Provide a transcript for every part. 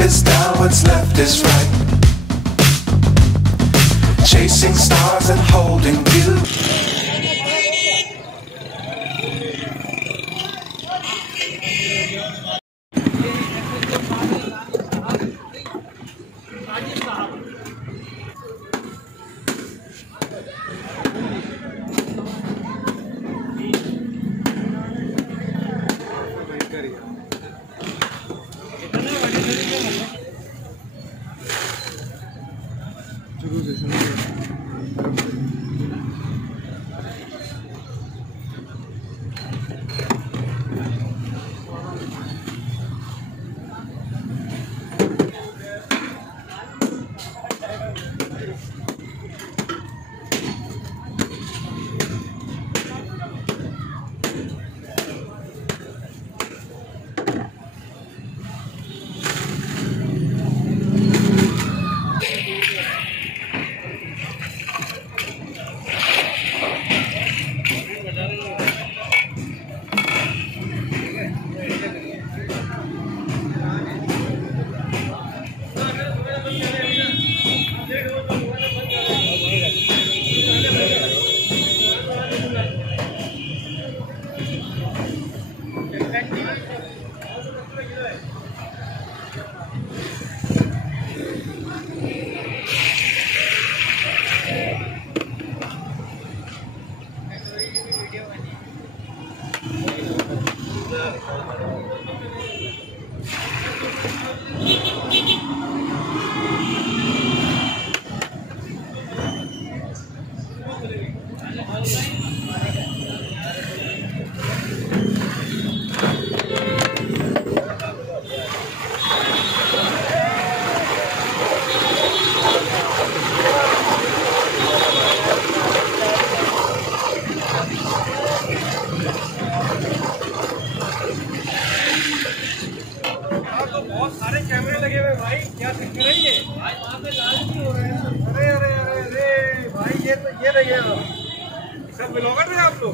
is down, what's left is right. Chasing stars and holding you.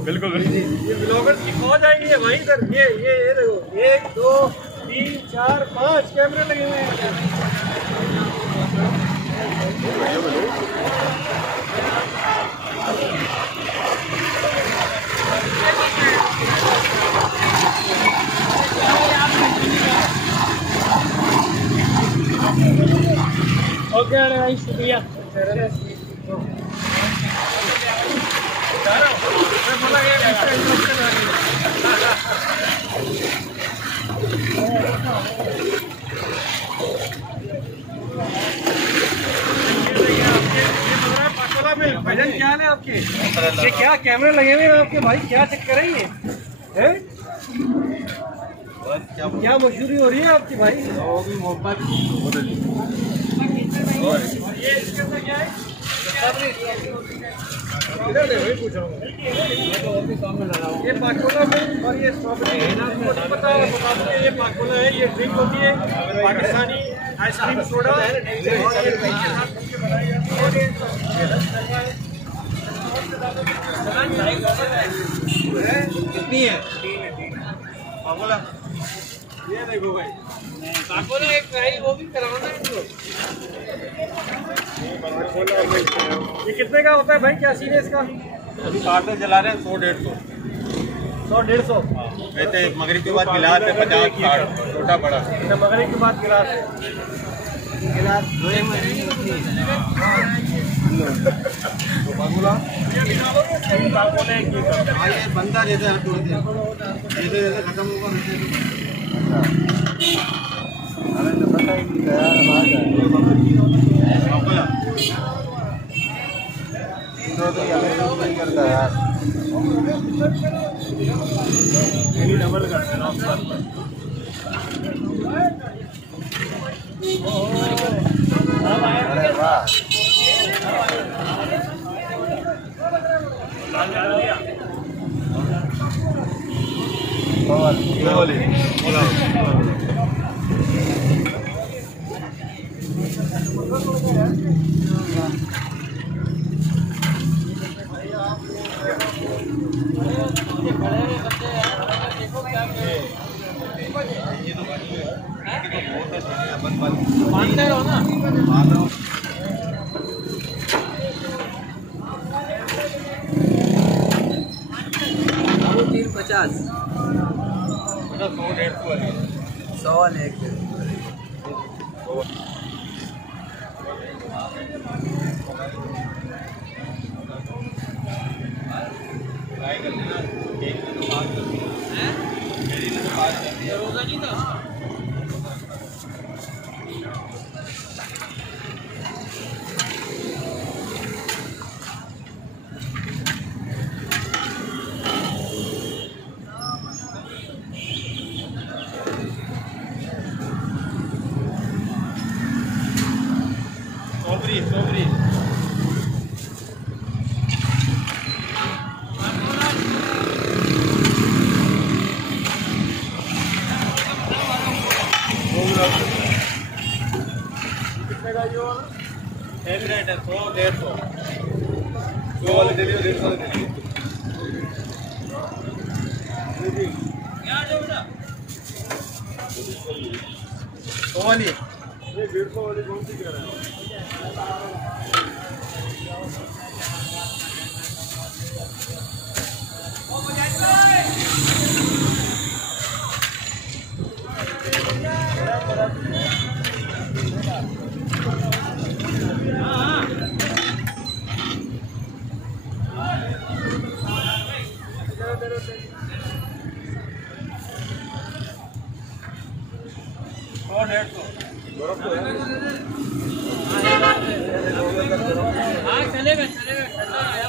बिल्कुल ये bloggers की फौज आई है भाई सर। ये देखो 1 2 3 4 5 कैमरे लगे हुए हैं। ओके भाई शुक्रिया। भजन क्या है आपके? ये क्या कैमरे लगे हुए हैं आपके भाई? क्या चक्कर है ये? क्या मशहूरी हो रही है आपकी भाई? ये इसके अंदर क्या है? इधर देखो, पूछ रहा हूँ ये पाकोला और ये स्ट्रॉबेरी पता ये पाकोला है। ये ड्रिंक होती है पाकिस्तानी आइसक्रीम सोडा और ये कितनी है पाकोला? ये देखो भाई पाकोला एक फ्राई वो भी कराना है इनको। ये कितने का होता है भाई? क्या सीन है इसका? अभी कार्ड जला रहे हैं 100-150 वैसे मगरिब के बाद गिलास है 50 कार्ड छोटा बड़ा। मगरिब के बाद गिलास ये बंदा जैसे जैसे खत्म होगा हमें तो पता ही नहीं करता यार। डबल करते हैं अरे वाह ये तो मानते रहो ना। मान रहा हूँ। वो 350 बेटा 100-150 वाली 100 वाले एक ट्राई कर लेना। एक दिन तो बात कर दिया हैं, मेरी तो बात कर दिया रोजा नहीं था। सोबरी कितने का जो सेम रेट है 100-150 100 वाले दे दियो 150 वाले दे दियो। क्या जो बेटा 100 वाली ये 150 वाली कौन सी कह रहा है? हाँ चलेगा ठंडा आया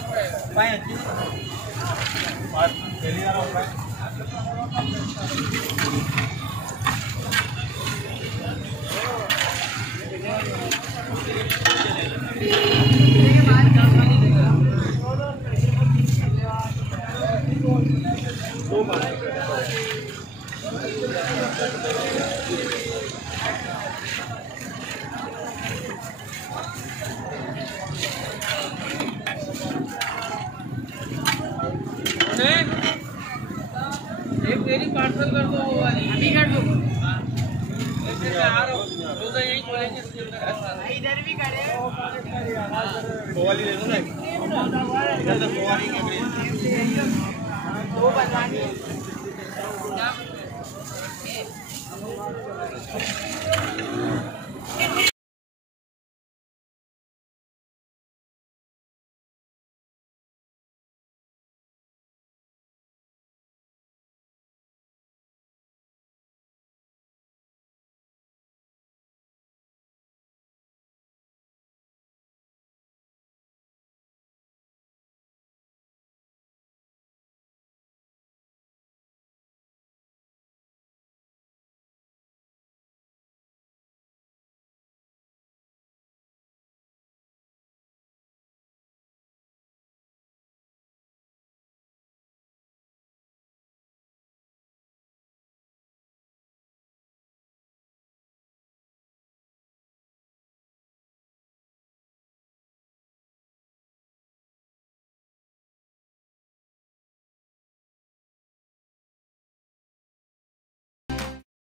एक मेरी पार्सल कर दो वो वाली अभी कर दो। ऐसे मैं आ रहा हूँ रोजा यहीं खोलेंगे इधर भी करे वो वाली ले लो ना इधर तो वो वाली दो बनवानी